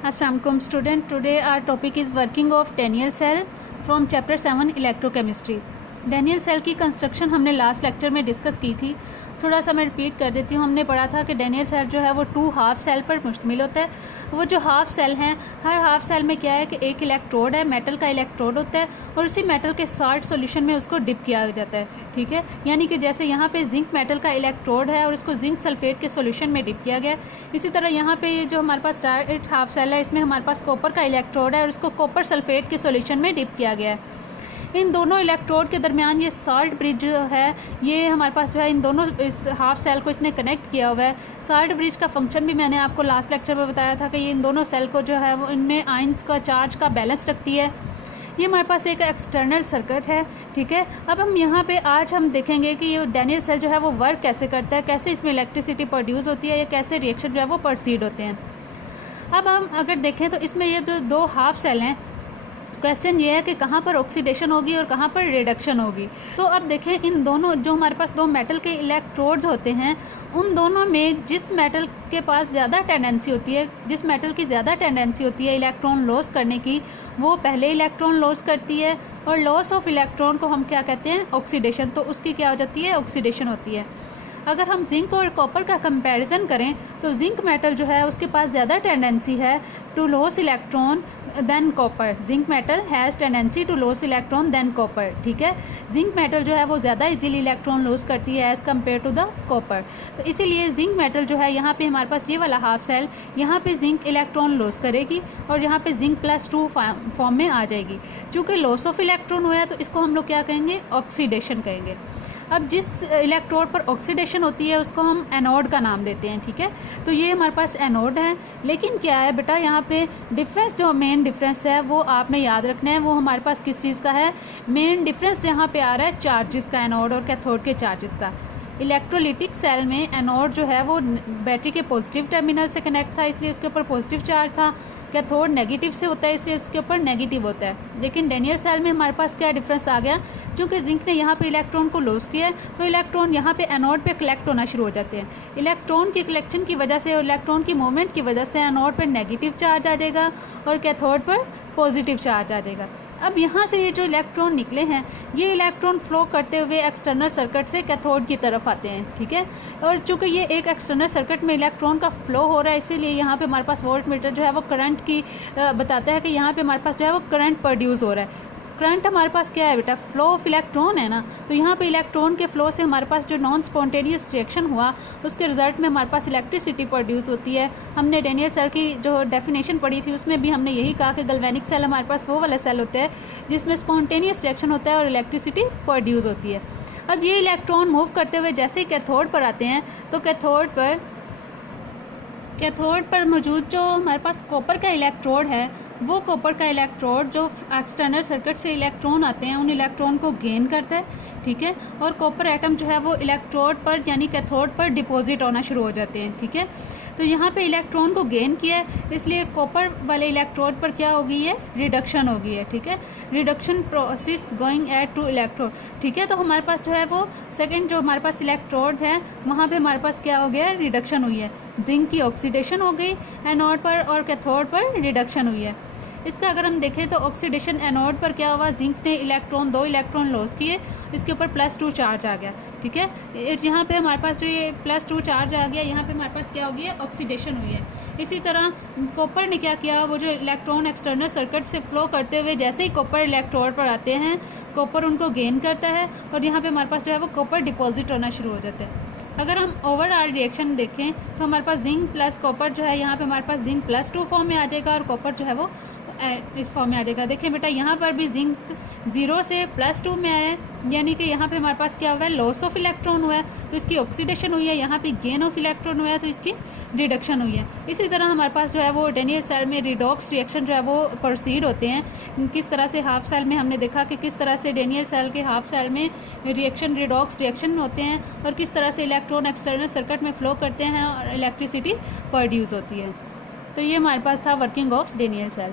Assalamualaikum student. Today our topic is working of Daniell cell from chapter 7 electrochemistry. Daniell cell की construction हमने last lecture में discuss की थी. थोड़ा सा मैं रिपीट कर देती हूँ. हमने पढ़ा था कि Daniell सेल जो है वो 2 हाफ सेल पर मुश्तमिल होता है. वो जो हाफ सेल हैं, हर हाफ सेल में क्या है कि एक इलेक्ट्रोड है, मेटल का इलेक्ट्रोड होता है और उसी मेटल के साल्ट सॉल्यूशन में उसको डिप किया जाता है. ठीक है, यानी कि जैसे यहाँ पे जिंक मेटल का इलेक्ट्रोड है और उसको जिंक सल्फेट के सॉल्यूशन में डिप किया गया. इसी तरह यहाँ पे ये जो हमारे पास स्टार्ट हाफ सेल है, इसमें हमारे पास कॉपर का इलेक्ट्रोड है और उसको कॉपर सल्फेट के सॉल्यूशन में डिप किया गया है. इन दोनों इलेक्ट्रोड के दरमियान ये साल्ट ब्रिज जो है, ये हमारे पास जो है इन दोनों इस हाफ सेल को इसने कनेक्ट किया हुआ है. साल्ट ब्रिज का फंक्शन भी मैंने आपको लास्ट लेक्चर में बताया था कि ये इन दोनों सेल को जो है वो इनमें आयंस का चार्ज का बैलेंस रखती है. ये हमारे पास एक एक्सटर्नल सर्किट है. ठीक है, अब हम यहाँ पे आज हम देखेंगे कि ये Daniell सेल जो है वो वर्क कैसे करता है, कैसे इसमें इलेक्ट्रिसिटी प्रोड्यूस होती है या कैसे रिएक्शन जो है वो प्रोसीड होते हैं. अब हम अगर देखें तो इसमें ये जो 2 हाफ सेल हैं, क्वेश्चन ये है कि कहाँ पर ऑक्सीडेशन होगी और कहाँ पर रिडक्शन होगी. तो अब देखें, इन दोनों जो हमारे पास 2 मेटल के इलेक्ट्रोड्स होते हैं, उन दोनों में जिस मेटल के पास ज़्यादा टेंडेंसी होती है, जिस मेटल की ज़्यादा टेंडेंसी होती है इलेक्ट्रॉन लॉस करने की, वो पहले इलेक्ट्रॉन लॉस करती है. और लॉस ऑफ इलेक्ट्रॉन को हम क्या कहते हैं? ऑक्सीडेशन. तो उसकी क्या हो जाती है? ऑक्सीडेशन होती है. अगर हम जिंक और कॉपर का कंपैरिजन करें तो जिंक मेटल जो है उसके पास ज़्यादा टेंडेंसी है to loss electron than copper. Zinc metal has tendency to loss electron than copper. ठीक है, जिंक मेटल जो है वो ज़्यादा इजीली इलेक्ट्रॉन लॉस करती है as compare to the copper. तो इसीलिए जिंक मेटल जो है, यहाँ पे हमारे पास ये वाला हाफ सेल, यहाँ पे जिंक इलेक्ट्रॉन लॉस करेगी और यहाँ पे जिंक +2 फॉर्म में आ जाएगी. चूँकि लॉस ऑफ इलेक्ट्रॉन हुआ है तो इसको हम लोग क्या कहेंगे? ऑक्सीडेशन कहेंगे. अब जिस इलेक्ट्रोड पर ऑक्सीडेशन होती है उसको हम एनोड का नाम देते हैं. ठीक है, तो ये हमारे पास एनोड है. लेकिन क्या है बेटा, यहाँ पे डिफरेंस, जो मेन डिफरेंस है वो आपने याद रखना है. वो हमारे पास किस चीज़ का है? मेन डिफरेंस यहाँ पे आ रहा है चार्जेस का, एनोड और कैथोड के चार्जेस का. इलेक्ट्रोलिटिक सेल में एनोड जो है वो बैटरी के पॉजिटिव टर्मिनल से कनेक्ट था, इसलिए उसके ऊपर पॉजिटिव चार्ज था. कैथोड नेगेटिव से होता है, इसलिए उसके ऊपर नेगेटिव होता है. लेकिन Daniell सेल में हमारे पास क्या डिफरेंस आ गया? क्योंकि जिंक ने यहाँ पे इलेक्ट्रॉन को लॉस किया है तो इलेक्ट्रॉन यहाँ पे एनोड पे कलेक्ट होना शुरू हो जाते हैं. इलेक्ट्रॉन की कलेक्शन की वजह से और इलेक्ट्रॉन की मूवमेंट की वजह से एनोड पर नेगेटिव चार्ज आ जाएगा और कैथोड पर पॉजिटिव चार्ज आ जाएगा. अब यहाँ से ये जो इलेक्ट्रॉन निकले हैं, ये इलेक्ट्रॉन फ्लो करते हुए एक्सटर्नल सर्किट से कैथोड की तरफ आते हैं. ठीक है, और चूँकि ये एक एक्सटर्नल सर्किट में इलेक्ट्रॉन का फ्लो हो रहा है, इसीलिए यहाँ पे हमारे पास वोल्ट मीटर जो है वो करंट की बताता है कि यहाँ पे हमारे पास जो है वो करंट प्रोड्यूस हो रहा है. करंट हमारे पास क्या है बेटा? फ्लो ऑफ इलेक्ट्रॉन है ना. तो यहाँ पे इलेक्ट्रॉन के फ्लो से हमारे पास जो नॉन स्पॉन्टेनियस रिएक्शन हुआ, उसके रिजल्ट में हमारे पास इलेक्ट्रिसिटी प्रोड्यूस होती है. हमने Daniell सेल की जो डेफिनेशन पढ़ी थी उसमें भी हमने यही कहा कि गैल्वेनिक सेल हमारे पास वो वाला सेल होता है जिसमें स्पॉन्टेनियस रिएक्शन होता है और इलेक्ट्रिसिटी प्रोड्यूस होती है. अब ये इलेक्ट्रॉन मूव करते हुए जैसे ही कैथोड पर आते हैं तो कैथोड पर मौजूद जो हमारे पास कॉपर का इलेक्ट्रोड है, वो कॉपर का इलेक्ट्रोड जो एक्सटर्नल सर्किट से इलेक्ट्रॉन आते हैं उन इलेक्ट्रॉन को गेन करता है. ठीक है, और कॉपर एटम जो है वो इलेक्ट्रोड पर यानी कैथोड पर डिपॉजिट होना शुरू हो जाते हैं. ठीक है, तो यहाँ पे इलेक्ट्रॉन को गेन किया है, इसलिए कॉपर वाले इलेक्ट्रोड पर क्या हो गई है? रिडक्शन हो गई है. ठीक है, reduction process going at to electrode. ठीक है, तो हमारे पास जो है वो सेकंड जो हमारे पास इलेक्ट्रोड है वहाँ पे हमारे पास क्या हो गया? रिडक्शन हुई है. जिंक की ऑक्सीडेशन हो गई एनोड पर और कैथोड पर रिडक्शन हुई है. इसका अगर हम देखें तो ऑक्सीडेशन एनोड पर क्या हुआ? जिंक ने 2 इलेक्ट्रॉन लॉस किए, इसके ऊपर +2 चार्ज आ गया. ठीक है, यहाँ पे हमारे पास जो ये +2 चार्ज आ गया, यहाँ पे हमारे पास क्या हो गया? ऑक्सीडेशन हुई है. इसी तरह कॉपर ने क्या किया? वो जो इलेक्ट्रॉन एक्सटर्नल सर्किट से फ्लो करते हुए जैसे ही कॉपर इलेक्ट्रोड पर आते हैं, कॉपर उनको गेन करता है और यहाँ पे हमारे पास जो है वो कॉपर डिपॉजिट होना शुरू हो जाता है. अगर हम ओवरऑल रिएक्शन देखें तो हमारे पास जिंक प्लस कॉपर जो है, यहाँ पे हमारे पास जिंक +2 फॉर्म में आ जाएगा और कॉपर जो है वो इस फॉर्म में आ जाएगा. देखें बेटा, यहाँ पर भी जिंक 0 से +2 में आया है, यानी कि यहाँ पे हमारे पास क्या हुआ है? लॉस ऑफ इलेक्ट्रॉन हुआ है तो इसकी ऑक्सीडेशन हुई है. यहाँ पे गेन ऑफ इलेक्ट्रॉन हुआ है तो इसकी रिडक्शन हुई है. इसी तरह हमारे पास जो है वो Daniell सेल में रिडॉक्स रिएक्शन जो है वो प्रोसीड होते हैं. किस तरह से हाफ सेल में हमने देखा कि किस तरह से Daniell सेल के हाफ सेल में रिएक्शन रिडॉक्स रिएक्शन होते हैं और किस तरह से इलेक्ट्रॉन एक्सटर्नल सर्किट में फ्लो करते हैं और इलेक्ट्रिसिटी प्रोड्यूस होती है. तो ये हमारे पास था वर्किंग ऑफ Daniell सेल.